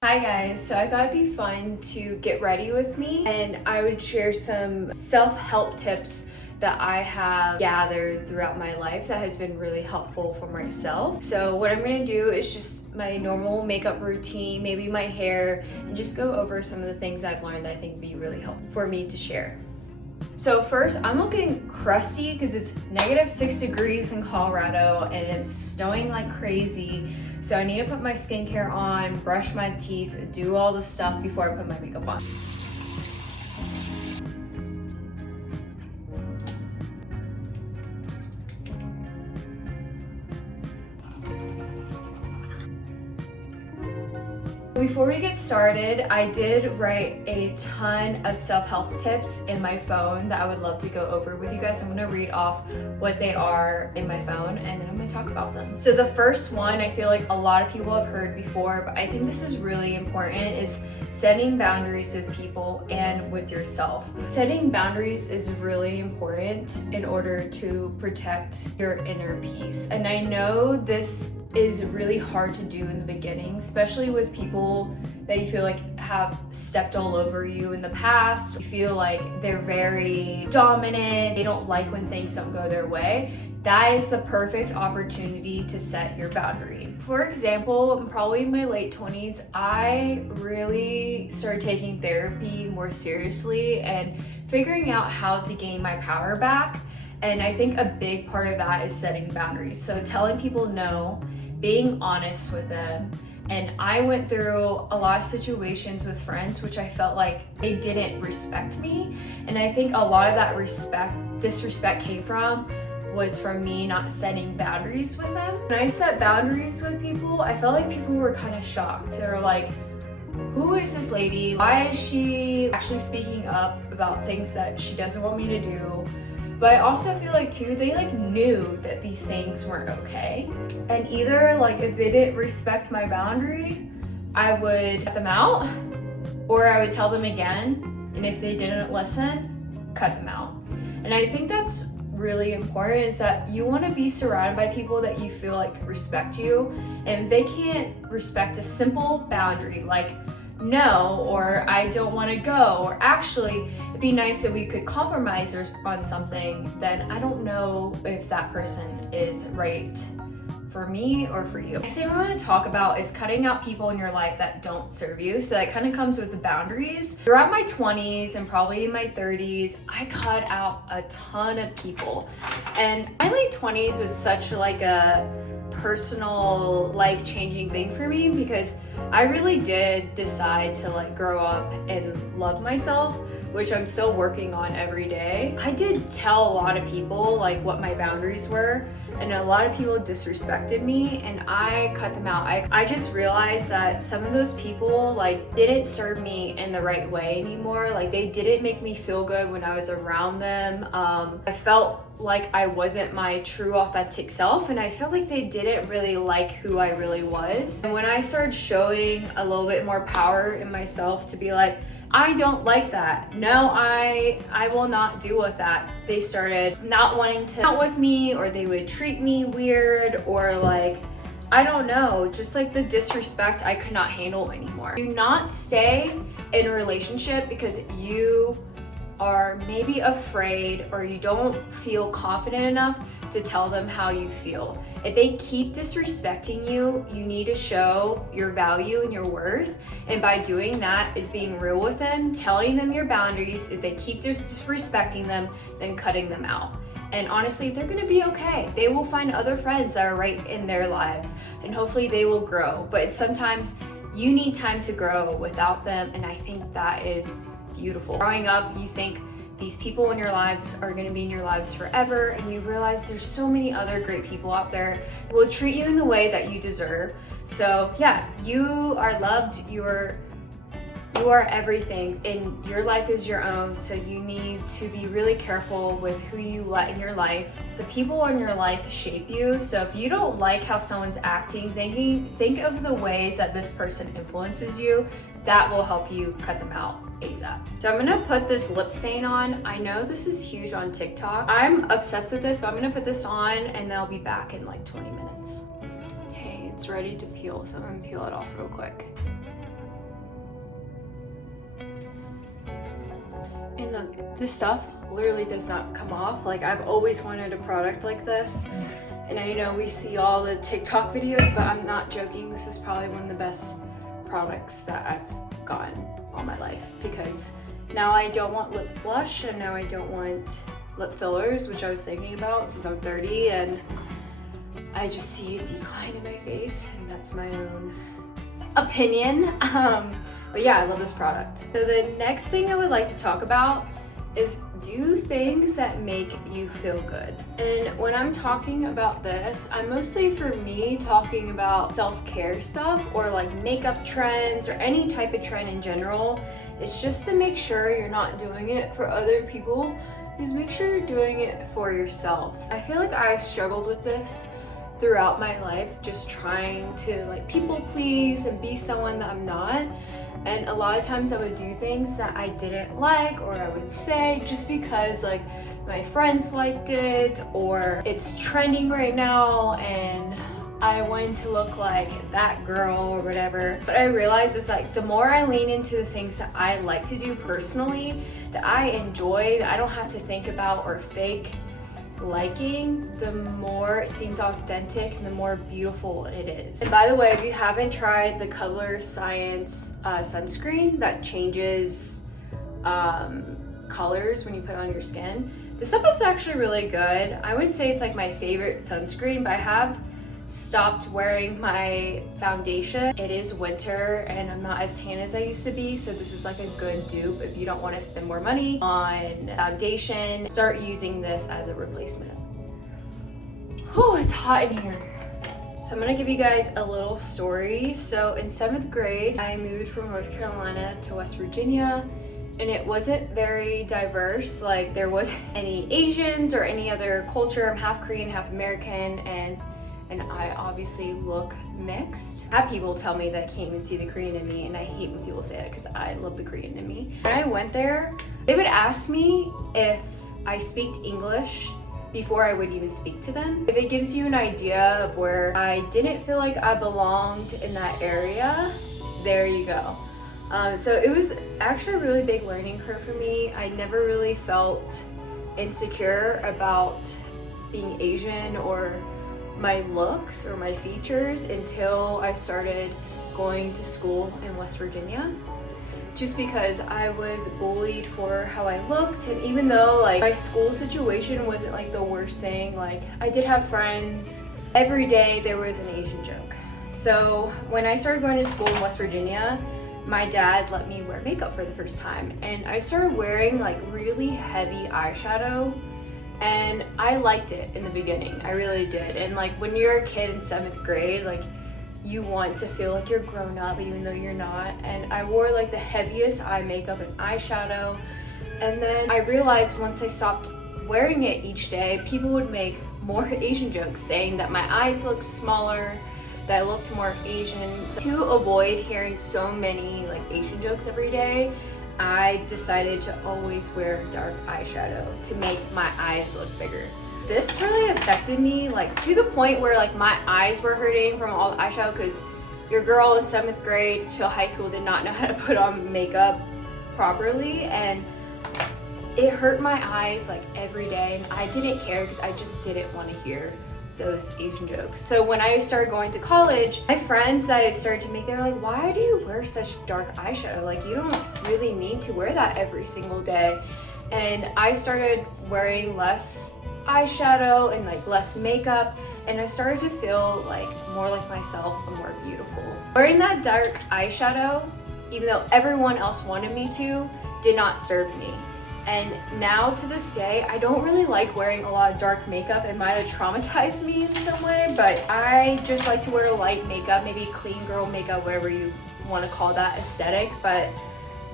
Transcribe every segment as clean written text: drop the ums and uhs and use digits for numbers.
Hi guys, so I thought it'd be fun to get ready with me and I would share some self-help tips that I have gathered throughout my life that has been really helpful for myself. So what I'm gonna do is just my normal makeup routine, maybe my hair, and just go over some of the things I've learned that I think would be really helpful for me to share. So first, I'm looking crusty because it's -6 degrees in Colorado and it's snowing like crazy. So I need to put my skincare on, brush my teeth, do all the stuff before I put my makeup on. Before we get started, I did write a ton of self-help tips in my phone that I would love to go over with you guys. I'm gonna read off what they are in my phone and then I'm gonna talk about them. So the first one, I feel like a lot of people have heard before, but I think this is really important, is setting boundaries with people and with yourself. Setting boundaries is really important in order to protect your inner peace. And I know this is really hard to do in the beginning, especially with people that you feel like have stepped all over you in the past. You feel like they're very dominant, they don't like when things don't go their way. That is the perfect opportunity to set your boundary. For example, probably in my late 20s, I really started taking therapy more seriously and figuring out how to gain my power back. And I think a big part of that is setting boundaries. So telling people no, being honest with them. And I went through a lot of situations with friends which I felt like they didn't respect me. And I think a lot of that disrespect came from me not setting boundaries with them. When I set boundaries with people, I felt like people were kind of shocked. They were like, who is this lady? Why is she actually speaking up about things that she doesn't want me to do? But I also feel like too, they knew that these things weren't okay. And either if they didn't respect my boundary, I would cut them out, or I would tell them again. And if they didn't listen, cut them out. And I think that's really important, is that you want to be surrounded by people that you feel like respect you. And if they can't respect a simple boundary like no, or I don't want to go, or actually it'd be nice if we could compromise on something, then I don't know if that person is right for me or for you. Next thing I want to talk about is cutting out people in your life that don't serve you. So that kind of comes with the boundaries. Throughout my 20s and probably in my 30s, I cut out a ton of people. And my late 20s was such a personal life-changing thing for me, because I really did decide to grow up and love myself, which I'm still working on every day. I did tell a lot of people what my boundaries were, and a lot of people disrespected me and I cut them out. I just realized that some of those people didn't serve me in the right way anymore. They didn't make me feel good when I was around them. I felt like I wasn't my true authentic self, and I felt like they didn't really like who I really was. And when I started showing a little bit more power in myself to be like, I don't like that. No, I will not deal with that. They started not wanting to out with me, or they would treat me weird, or I don't know, just the disrespect I could not handle anymore. Do not stay in a relationship because you are maybe afraid or you don't feel confident enough to tell them how you feel. If they keep disrespecting you, you need to show your value and your worth. And by doing that is being real with them, telling them your boundaries. If they keep disrespecting them, then cutting them out. And honestly, they're gonna be okay. They will find other friends that are right in their lives, and hopefully they will grow. But sometimes you need time to grow without them, and I think that is beautiful. Growing up, you think these people in your lives are going to be in your lives forever, and you realize there's so many other great people out there who will treat you in the way that you deserve. So yeah, you are loved, you are everything, and your life is your own. So you need to be really careful with who you let in your life. The people in your life shape you. So if you don't like how someone's acting, think of the ways that this person influences you. That will help you cut them out ASAP. So I'm gonna put this lip stain on. I know this is huge on TikTok. I'm obsessed with this, but I'm gonna put this on and then I'll be back in 20 minutes. Okay, it's ready to peel, so I'm gonna peel it off real quick. And look, this stuff literally does not come off. Like, I've always wanted a product like this. And I know we see all the TikTok videos, but I'm not joking. This is probably one of the best products that I've gotten all my life, because now I don't want lip blush and now I don't want lip fillers, which I was thinking about since I'm 30, and I just see a decline in my face, and that's my own opinion. But yeah, I love this product. So the next thing I would like to talk about is do things that make you feel good. And when I'm talking about this, I'm mostly, for me, talking about self-care stuff or like makeup trends or any type of trend in general. It's just to make sure you're not doing it for other people. Just make sure you're doing it for yourself. I feel like I've struggled with this throughout my life, just trying to like people please and be someone that I'm not. And a lot of times I would do things that I didn't like, or I would say just because like my friends liked it or it's trending right now and I wanted to look like that girl or whatever. But I realized is like the more I lean into the things that I like to do personally, that I enjoy, that I don't have to think about or fake liking, the more it seems authentic and the more beautiful it is. And by the way, if you haven't tried the Color Science sunscreen that changes colors when you put it on your skin, this stuff is actually really good. I wouldn't say it's like my favorite sunscreen, but I have stopped wearing my foundation. It is winter and I'm not as tan as I used to be, so this is like a good dupe if you don't want to spend more money on foundation. Start using this as a replacement. Oh, it's hot in here. So I'm gonna give you guys a little story. So in 7th grade, I moved from North Carolina to West Virginia, and it wasn't very diverse. Like, there wasn't any Asians or any other culture. I'm half Korean, half American, and I obviously look mixed. I had people tell me that I can't even see the Korean in me, and I hate when people say that because I love the Korean in me. When I went there, they would ask me if I speak English before I would even speak to them. If it gives you an idea of where I didn't feel like I belonged in that area, there you go. So it was actually a really big learning curve for me. I never really felt insecure about being Asian or my looks or my features until I started going to school in West Virginia. Just because I was bullied for how I looked, and even though like my school situation wasn't like the worst thing, like I did have friends. Every day there was an Asian joke. So when I started going to school in West Virginia, my dad let me wear makeup for the first time, and I started wearing like really heavy eyeshadow. And I liked it in the beginning, I really did. And like when you're a kid in 7th grade, like you want to feel like you're grown up even though you're not. And I wore like the heaviest eye makeup and eyeshadow. And then I realized once I stopped wearing it each day, people would make more Asian jokes saying that my eyes looked smaller, that I looked more Asian. So to avoid hearing so many like Asian jokes every day, I decided to always wear dark eyeshadow to make my eyes look bigger. This really affected me, like to the point where like my eyes were hurting from all the eyeshadow, because your girl in 7th grade till high school did not know how to put on makeup properly, and it hurt my eyes like every day, and I didn't care because I just didn't want to hear those Asian jokes. So when I started going to college, my friends that I started to make, they were like, why do you wear such dark eyeshadow? Like, you don't really need to wear that every single day. And I started wearing less eyeshadow and like less makeup, and I started to feel like more like myself and more beautiful. Wearing that dark eyeshadow, even though everyone else wanted me to, did not serve me. And now to this day, I don't really like wearing a lot of dark makeup. It might have traumatized me in some way, but I just like to wear light makeup, maybe clean girl makeup, whatever you want to call that aesthetic. But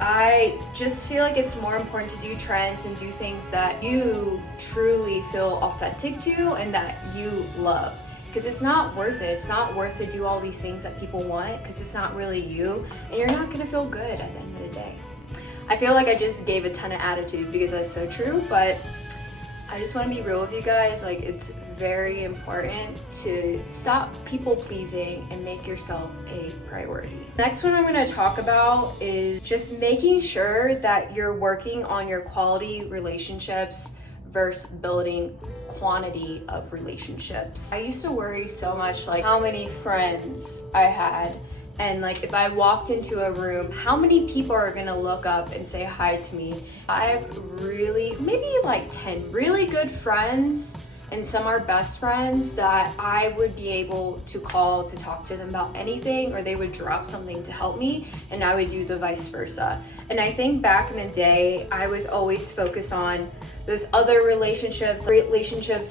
I just feel like it's more important to do trends and do things that you truly feel authentic to and that you love. Because it's not worth it. It's not worth to do all these things that people want, because it's not really you, and you're not gonna feel good at the end of the day. I feel like I just gave a ton of attitude because that's so true, but I just want to be real with you guys. Like, it's very important to stop people pleasing and make yourself a priority. Next one I'm going to talk about is just making sure that you're working on your quality relationships versus building quantity of relationships. I used to worry so much like how many friends I had, and like if I walked into a room, how many people are gonna look up and say hi to me. I have maybe like 10 really good friends, and some are best friends that I would be able to call to talk to them about anything, or they would drop something to help me and I would do the vice versa. And I think back in the day, I was always focused on those other relationships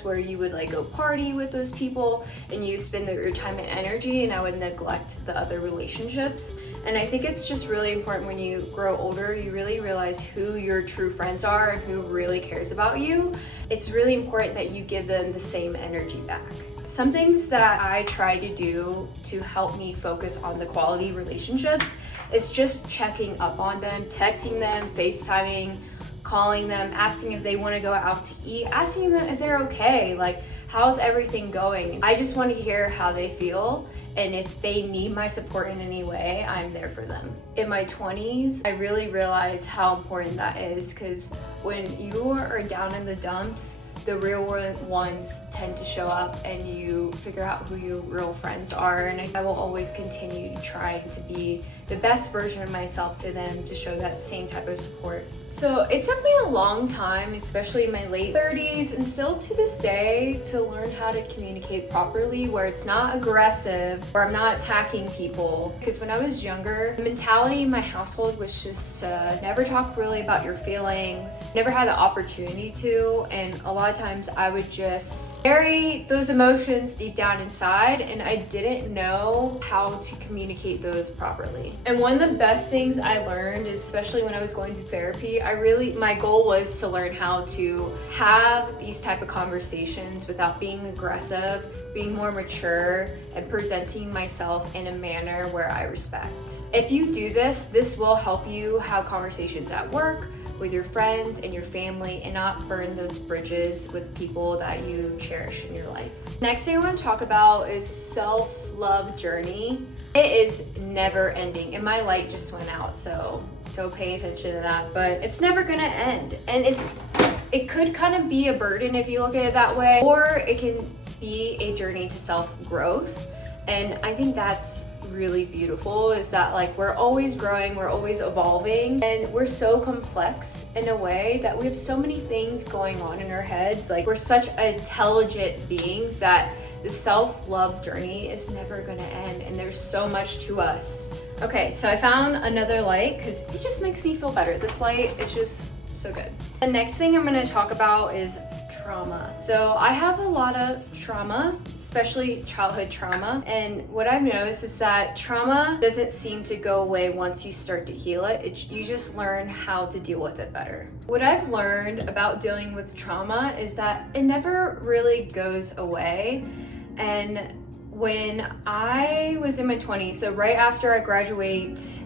where you would like go party with those people and you spend your time and energy, and I would neglect the other relationships. And I think it's just really important when you grow older, you really realize who your true friends are and who really cares about you. It's really important that you give them the same energy back. Some things that I try to do to help me focus on the quality relationships is just checking up on them, texting them, FaceTiming, calling them, asking if they want to go out to eat, asking them if they're okay, like how's everything going. I just want to hear how they feel, and if they need my support in any way, I'm there for them. In my 20s, I really realized how important that is, because when you are down in the dumps, the real ones tend to show up and you figure out who your real friends are. And I will always continue trying to be the best version of myself to them, to show that same type of support. So it took me a long time, especially in my late 30s and still to this day, to learn how to communicate properly where it's not aggressive, where I'm not attacking people. Because when I was younger, the mentality in my household was just never talk really about your feelings, never had the opportunity to, and a lot of times I would just carry those emotions deep down inside, and I didn't know how to communicate those properly. And one of the best things I learned, especially when I was going through therapy, my goal was to learn how to have these type of conversations without being aggressive, being more mature, and presenting myself in a manner where I respect. If you do this, this will help you have conversations at work, with your friends and your family, and not burn those bridges with people that you cherish in your life. Next thing I want to talk about is self-love journey. It is never ending, and my light just went out, so go pay attention to that, but it's never gonna end. And it could kind of be a burden if you look at it that way, or it can be a journey to self-growth. And I think that's really beautiful, is that like we're always growing, we're always evolving, and we're so complex in a way that we have so many things going on in our heads. Like we're such intelligent beings that the self-love journey is never gonna end, and there's so much to us. Okay, so I found another light because it just makes me feel better. This light is just so good. The next thing I'm gonna talk about is trauma. So I have a lot of trauma, especially childhood trauma. And what I've noticed is that trauma doesn't seem to go away once you start to heal it. You just learn how to deal with it better. What I've learned about dealing with trauma is that it never really goes away. And when I was in my 20s, so right after I graduate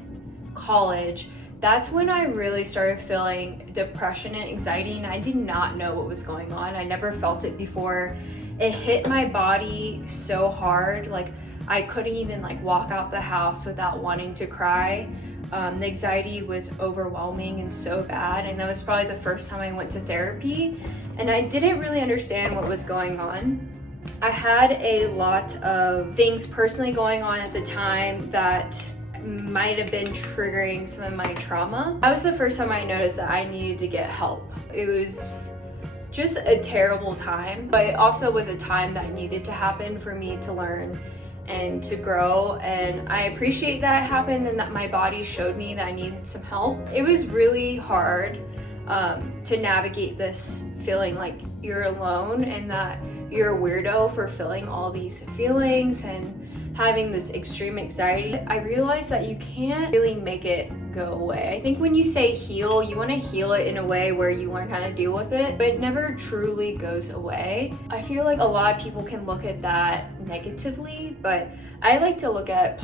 college, that's when I really started feeling depression and anxiety, and I did not know what was going on. I never felt it before. It hit my body so hard, like I couldn't even like walk out the house without wanting to cry. The anxiety was overwhelming and so bad, and that was probably the first time I went to therapy, and I didn't really understand what was going on. I had a lot of things personally going on at the time that might have been triggering some of my trauma. That was the first time I noticed that I needed to get help. It was just a terrible time, but it also was a time that needed to happen for me to learn and to grow. And I appreciate that it happened and that my body showed me that I needed some help. It was really hard to navigate this feeling like you're alone and that you're a weirdo for feeling all these feelings and having this extreme anxiety. I realized that you can't really make it go away. I think when you say heal, you want to heal it in a way where you learn how to deal with it, but it never truly goes away. I feel like a lot of people can look at that negatively, but I like to look at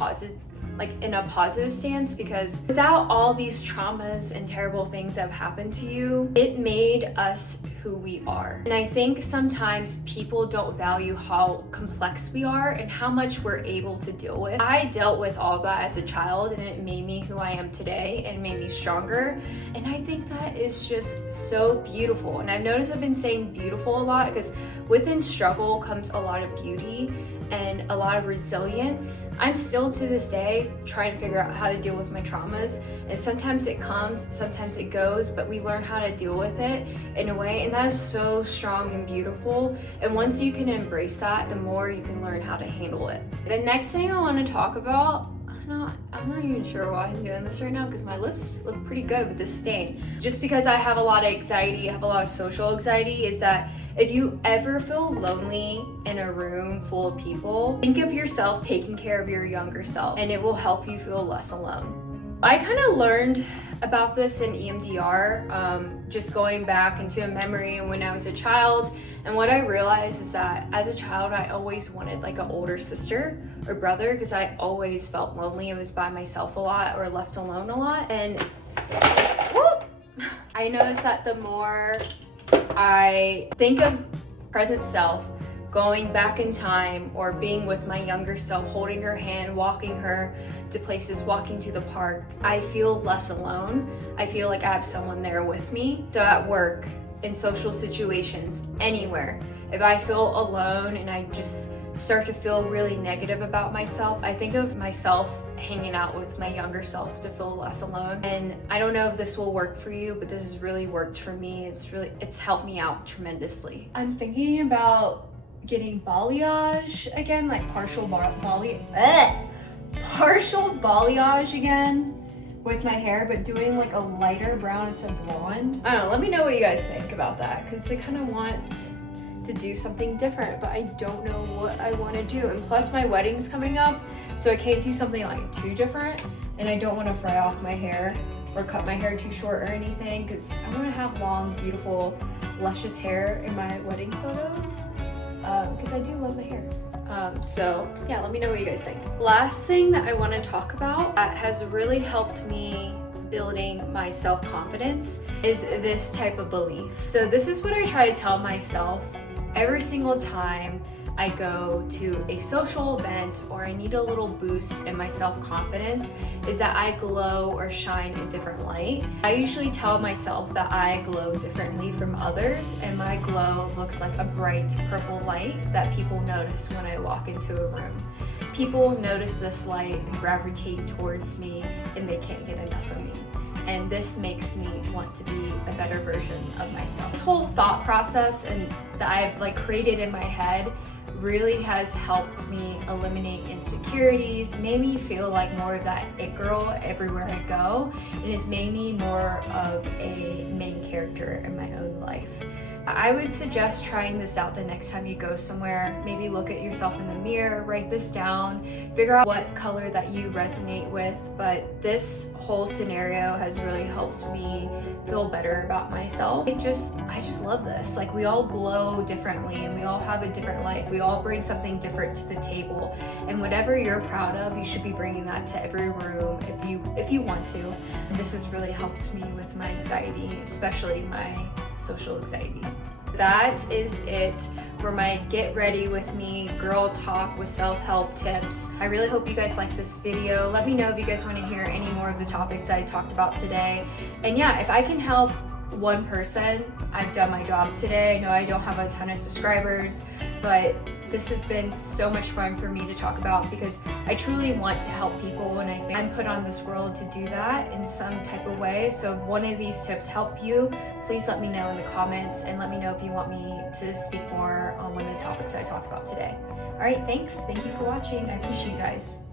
like in a positive stance, because without all these traumas and terrible things that have happened to you, it made us who we are. And I think sometimes people don't value how complex we are and how much we're able to deal with. I dealt with all that as a child, and it made me who I am today and made me stronger. And I think that is just so beautiful. And I've noticed I've been saying beautiful a lot because within struggle comes a lot of beauty and a lot of resilience. I'm still to this day trying to figure out how to deal with my traumas, and sometimes it comes, sometimes it goes, but we learn how to deal with it in a way, and that is so strong and beautiful. And once you can embrace that, the more you can learn how to handle it. The next thing I want to talk about, I'm not even sure why I'm doing this right now because my lips look pretty good with this stain. Just because I have a lot of anxiety, I have a lot of social anxiety, is that if you ever feel lonely in a room full of people, think of yourself taking care of your younger self, and it will help you feel less alone. I kind of learned about this in EMDR, just going back into a memory when I was a child. And what I realized is that as a child, I always wanted like an older sister or brother because I always felt lonely. I was by myself a lot or left alone a lot. And whoop, I noticed that the more I think of present self, going back in time or being with my younger self, holding her hand, walking her to places, walking to the park, I feel less alone. I feel like I have someone there with me. So at work, in social situations, anywhere, if I feel alone and I just start to feel really negative about myself, I think of myself hanging out with my younger self to feel less alone. And I don't know if this will work for you, but this has really worked for me. It's helped me out tremendously. I'm thinking about getting balayage again, like partial balayage again with my hair, but doing like a lighter brown instead of blonde. I don't know, let me know what you guys think about that, because I kind of want to do something different, but I don't know what I want to do. And plus my wedding's coming up, so I can't do something like too different, and I don't want to fry off my hair or cut my hair too short or anything, because I want to have long, beautiful, luscious hair in my wedding photos. Because I do love my hair. So yeah, let me know what you guys think. Last thing that I want to talk about that has really helped me building my self-confidence is this type of belief. So this is what I try to tell myself every single time I go to a social event or I need a little boost in my self-confidence, is that I glow or shine a different light. I usually tell myself that I glow differently from others, and my glow looks like a bright purple light that people notice when I walk into a room. People notice this light and gravitate towards me, and they can't get enough of me. And this makes me want to be a better version of myself. This whole thought process and that I've like created in my head really has helped me eliminate insecurities, made me feel like more of that it girl everywhere I go, and it's made me more of a main character in my own life. I would suggest trying this out the next time you go somewhere. Maybe look at yourself in the mirror, write this down, figure out what color that you resonate with. But this whole scenario has really helped me feel better about myself. I just love this. Like, we all glow differently and we all have a different life. We all bring something different to the table. And whatever you're proud of, you should be bringing that to every room if you want to. This has really helped me with my anxiety, especially my social anxiety. That is it for my Get Ready With Me girl talk with self-help tips. I really hope you guys like this video. Let me know if you guys want to hear any more of the topics that I talked about today. And yeah, if I can help one person, I've done my job today. I know I don't have a ton of subscribers, but this has been so much fun for me to talk about because I truly want to help people, and I think I'm put on this world to do that in some type of way. So if one of these tips help you, please let me know in the comments, and let me know if you want me to speak more on one of the topics I talked about today. All right, thanks. Thank you for watching. I appreciate you guys.